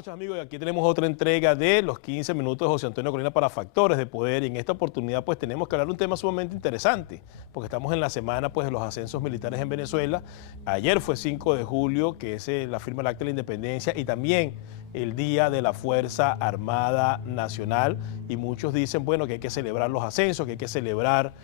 noches, amigos, y aquí tenemos otra entrega de los 15 minutos de José Antonio Colina para Factores de Poder, y en esta oportunidad pues tenemos que hablar de un tema sumamente interesante, porque estamos en la semana pues de los ascensos militares en Venezuela. Ayer fue 5 de julio, que es la firma del Acta de la Independencia, y también el Día de la Fuerza Armada Nacional, y muchos dicen, bueno, que hay que celebrar los ascensos, que hay que celebrar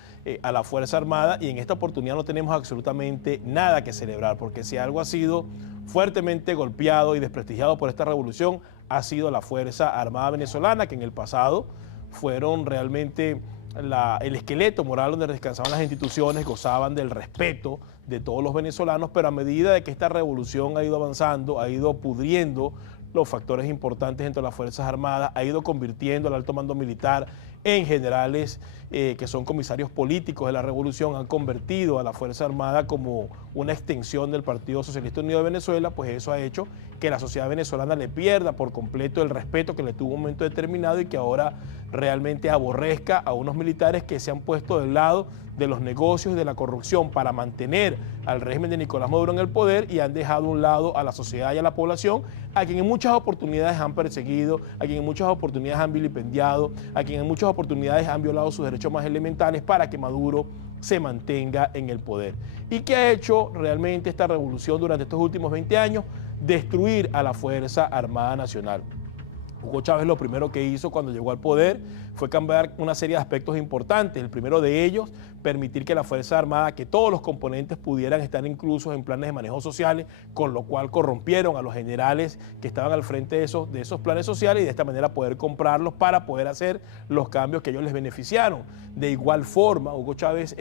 a la Fuerza Armada, y en esta oportunidad no tenemos absolutamente nada que celebrar, porque si algo ha sido fuertemente golpeado y desprestigiado por esta revolución, ha sido la Fuerza Armada Venezolana, que en el pasado fueron realmente el esqueleto moral donde descansaban las instituciones, gozaban del respeto de todos los venezolanos, pero a medida de que esta revolución ha ido avanzando, ha ido pudriendo los factores importantes dentro de las Fuerzas Armadas, ha ido convirtiendo al alto mando militar en generales que son comisarios políticos de la revolución, han convertido a la Fuerza Armada como una extensión del Partido Socialista Unido de Venezuela, pues eso ha hecho que la sociedad venezolana le pierda por completo el respeto que le tuvo en un momento determinado y que ahora realmente aborrezca a unos militares que se han puesto del lado de los negocios y de la corrupción para mantener al régimen de Nicolás Maduro en el poder, y han dejado a un lado a la sociedad y a la población, a quien en muchas oportunidades han perseguido, a quien en muchas oportunidades han vilipendiado, a quien en muchas oportunidades han violado sus derechos más elementales para que Maduro se mantenga en el poder. ¿Y qué ha hecho realmente esta revolución durante estos últimos 20 años? Destruir a la Fuerza Armada Nacional. Hugo Chávez lo primero que hizo cuando llegó al poder fue cambiar una serie de aspectos importantes. El primero de ellos, permitir que la Fuerza Armada, que todos los componentes pudieran estar inclusos en planes de manejo sociales, con lo cual corrompieron a los generales que estaban al frente de esos planes sociales, y de esta manera poder comprarlos para poder hacer los cambios que ellos les beneficiaron. De igual forma, Hugo Chávez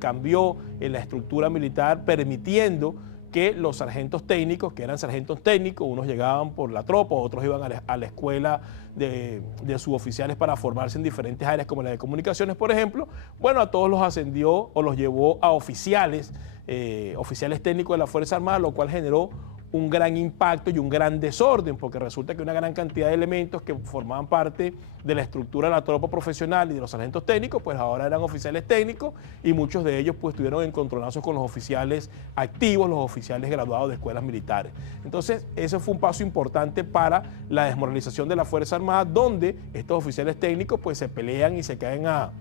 cambió en la estructura militar, permitiendo que los sargentos técnicos, que eran sargentos técnicos, unos llegaban por la tropa, otros iban a la escuela de suboficiales para formarse en diferentes áreas como la de comunicaciones, por ejemplo, bueno, a todos los ascendió o los llevó a oficiales técnicos de la Fuerza Armada, lo cual generó un gran impacto y un gran desorden, porque resulta que una gran cantidad de elementos que formaban parte de la estructura de la tropa profesional y de los sargentos técnicos, pues ahora eran oficiales técnicos, y muchos de ellos pues estuvieron encontronazos con los oficiales activos, los oficiales graduados de escuelas militares. Entonces, ese fue un paso importante para la desmoralización de la Fuerza Armada, donde estos oficiales técnicos pues se pelean y se caen a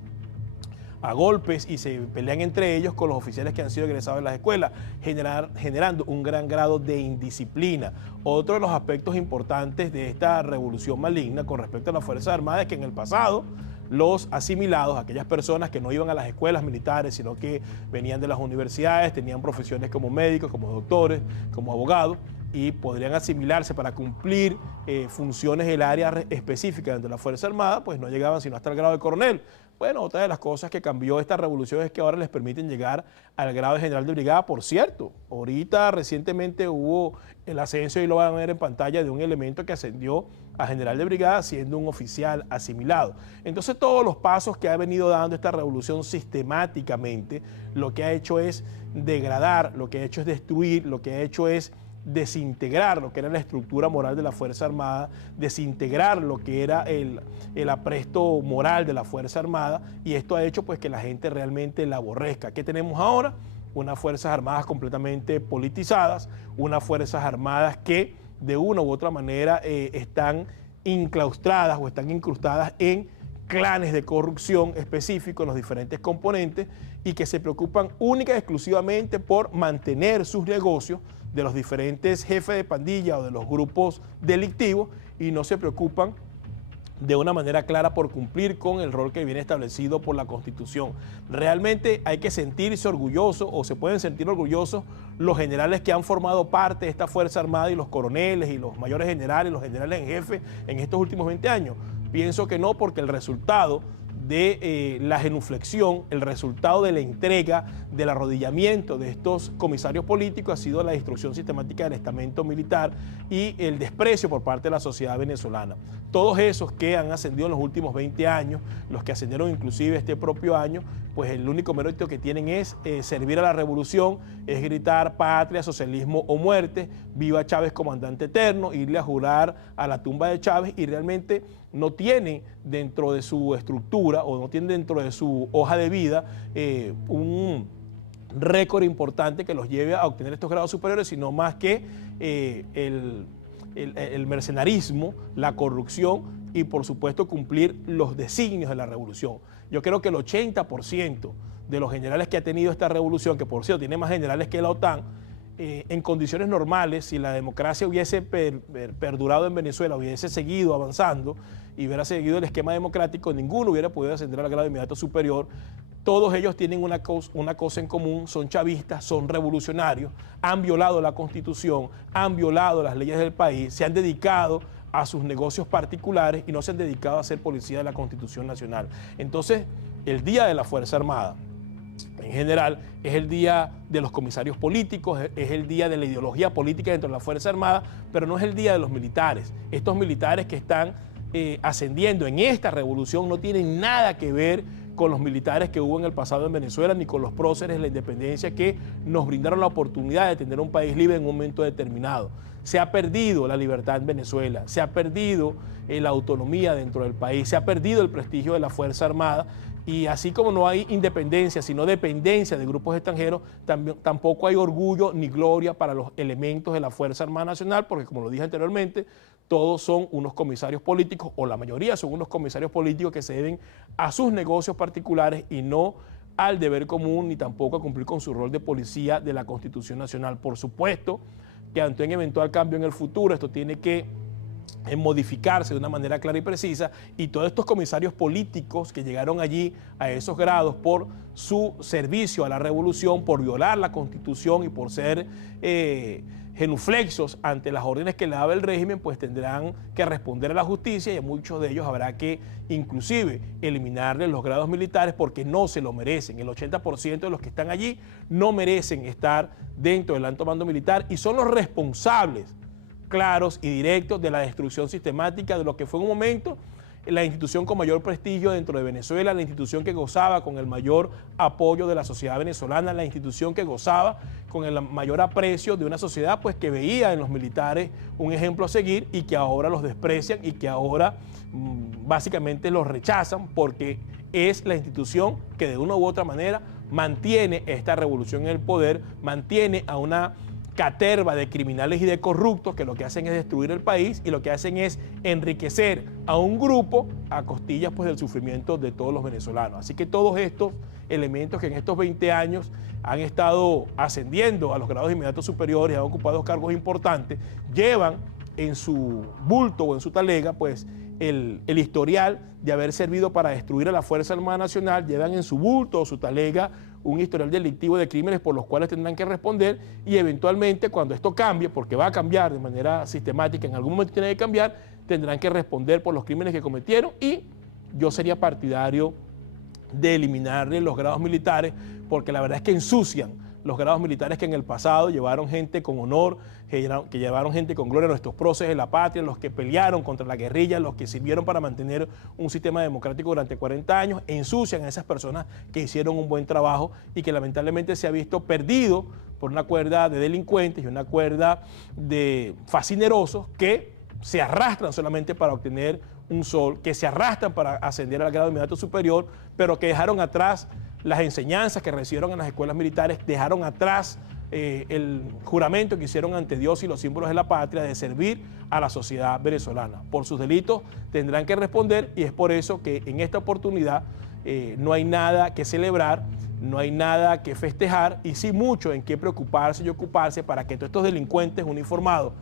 golpes y se pelean entre ellos con los oficiales que han sido egresados de las escuelas, generando un gran grado de indisciplina. Otro de los aspectos importantes de esta revolución maligna con respecto a las Fuerzas Armadas es que en el pasado los asimilados, aquellas personas que no iban a las escuelas militares, sino que venían de las universidades, tenían profesiones como médicos, como doctores, como abogados, y podrían asimilarse para cumplir funciones del área específica dentro de la Fuerza Armada, pues no llegaban sino hasta el grado de coronel. Bueno, otra de las cosas que cambió esta revolución es que ahora les permiten llegar al grado de general de brigada. Por cierto, ahorita recientemente hubo el ascenso, y lo van a ver en pantalla, de un elemento que ascendió a general de brigada siendo un oficial asimilado. Entonces, todos los pasos que ha venido dando esta revolución sistemáticamente, lo que ha hecho es degradar, lo que ha hecho es destruir, lo que ha hecho es desintegrar lo que era la estructura moral de la Fuerza Armada, desintegrar lo que era el apresto moral de la Fuerza Armada, y esto ha hecho pues que la gente realmente la aborrezca. ¿Qué tenemos ahora? Unas Fuerzas Armadas completamente politizadas, unas Fuerzas Armadas que de una u otra manera están inclaustradas o están incrustadas en clanes de corrupción específicos en los diferentes componentes, y que se preocupan única y exclusivamente por mantener sus negocios de los diferentes jefes de pandilla o de los grupos delictivos, y no se preocupan de una manera clara por cumplir con el rol que viene establecido por la Constitución. Realmente hay que sentirse orgulloso, o se pueden sentir orgullosos los generales que han formado parte de esta Fuerza Armada, y los coroneles y los mayores generales, los generales en jefe en estos últimos 20 años. Pienso que no, porque el resultado de la genuflexión, el resultado de la entrega, del arrodillamiento de estos comisarios políticos, ha sido la destrucción sistemática del estamento militar y el desprecio por parte de la sociedad venezolana. Todos esos que han ascendido en los últimos 20 años, los que ascendieron inclusive este propio año, pues el único mérito que tienen es servir a la revolución, es gritar patria, socialismo o muerte, viva Chávez comandante eterno, irle a jurar a la tumba de Chávez, y realmente no tienen dentro de su estructura o no tienen dentro de su hoja de vida un récord importante que los lleve a obtener estos grados superiores, sino más que el mercenarismo, la corrupción y por supuesto cumplir los designios de la revolución. Yo creo que el 80% de los generales que ha tenido esta revolución, que por cierto tiene más generales que la OTAN, en condiciones normales, si la democracia hubiese perdurado en Venezuela, hubiese seguido avanzando y hubiera seguido el esquema democrático, ninguno hubiera podido ascender al grado inmediato superior. Todos ellos tienen una cosa en común, son chavistas, son revolucionarios, han violado la Constitución, han violado las leyes del país, se han dedicado a sus negocios particulares y no se han dedicado a ser policía de la Constitución Nacional. Entonces, el Día de la Fuerza Armada, en general, es el día de los comisarios políticos, es el día de la ideología política dentro de la Fuerza Armada, pero no es el día de los militares. Estos militares que están ascendiendo en esta revolución no tienen nada que ver con los militares que hubo en el pasado en Venezuela, ni con los próceres de la independencia que nos brindaron la oportunidad de tener un país libre en un momento determinado. Se ha perdido la libertad en Venezuela, se ha perdido la autonomía dentro del país, se ha perdido el prestigio de la Fuerza Armada. Y así como no hay independencia, sino dependencia de grupos extranjeros, tampoco hay orgullo ni gloria para los elementos de la Fuerza Armada Nacional, porque como lo dije anteriormente, todos son unos comisarios políticos, o la mayoría son unos comisarios políticos que se deben a sus negocios particulares y no al deber común, ni tampoco a cumplir con su rol de policía de la Constitución Nacional. Por supuesto que ante un eventual cambio en el futuro, esto tiene que modificarse de una manera clara y precisa, y todos estos comisarios políticos que llegaron allí a esos grados por su servicio a la revolución, por violar la Constitución y por ser genuflexos ante las órdenes que le daba el régimen, pues tendrán que responder a la justicia, y a muchos de ellos habrá que inclusive eliminarles los grados militares porque no se lo merecen. El 80% de los que están allí no merecen estar dentro del alto mando militar y son los responsables claros y directos de la destrucción sistemática de lo que fue en un momento la institución con mayor prestigio dentro de Venezuela, la institución que gozaba con el mayor apoyo de la sociedad venezolana, la institución que gozaba con el mayor aprecio de una sociedad pues que veía en los militares un ejemplo a seguir y que ahora los desprecian y que ahora básicamente los rechazan porque es la institución que de una u otra manera mantiene esta revolución en el poder, mantiene a una caterva de criminales y de corruptos que lo que hacen es destruir el país y lo que hacen es enriquecer a un grupo a costillas pues del sufrimiento de todos los venezolanos. Así que todos estos elementos que en estos 20 años han estado ascendiendo a los grados inmediatos superiores, han ocupado cargos importantes, llevan en su bulto o en su talega pues el historial de haber servido para destruir a la Fuerza Armada Nacional, llevan en su bulto o su talega un historial delictivo de crímenes por los cuales tendrán que responder, y eventualmente cuando esto cambie, porque va a cambiar de manera sistemática, en algún momento tiene que cambiar, tendrán que responder por los crímenes que cometieron, y yo sería partidario de eliminarle los grados militares, porque la verdad es que ensucian los grados militares que en el pasado llevaron gente con honor, que llevaron gente con gloria a nuestros próceres de la patria, los que pelearon contra la guerrilla, los que sirvieron para mantener un sistema democrático durante 40 años, ensucian a esas personas que hicieron un buen trabajo y que lamentablemente se ha visto perdido por una cuerda de delincuentes y una cuerda de fascinerosos que se arrastran solamente para obtener un sol, que se arrastran para ascender al grado inmediato superior, pero que dejaron atrás las enseñanzas que recibieron en las escuelas militares, dejaron atrás el juramento que hicieron ante Dios y los símbolos de la patria de servir a la sociedad venezolana. Por sus delitos tendrán que responder, y es por eso que en esta oportunidad no hay nada que celebrar, no hay nada que festejar, y sí mucho en qué preocuparse y ocuparse para que todos estos delincuentes uniformados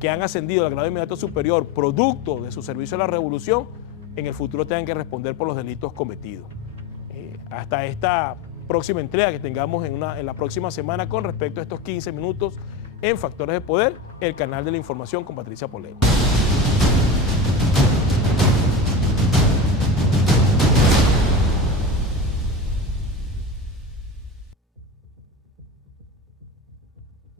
que han ascendido al grado inmediato superior producto de su servicio a la revolución, en el futuro tengan que responder por los delitos cometidos. Hasta esta próxima entrega que tengamos en la próxima semana con respecto a estos 15 minutos en Factores de Poder, el canal de la información con Patricia Poleo.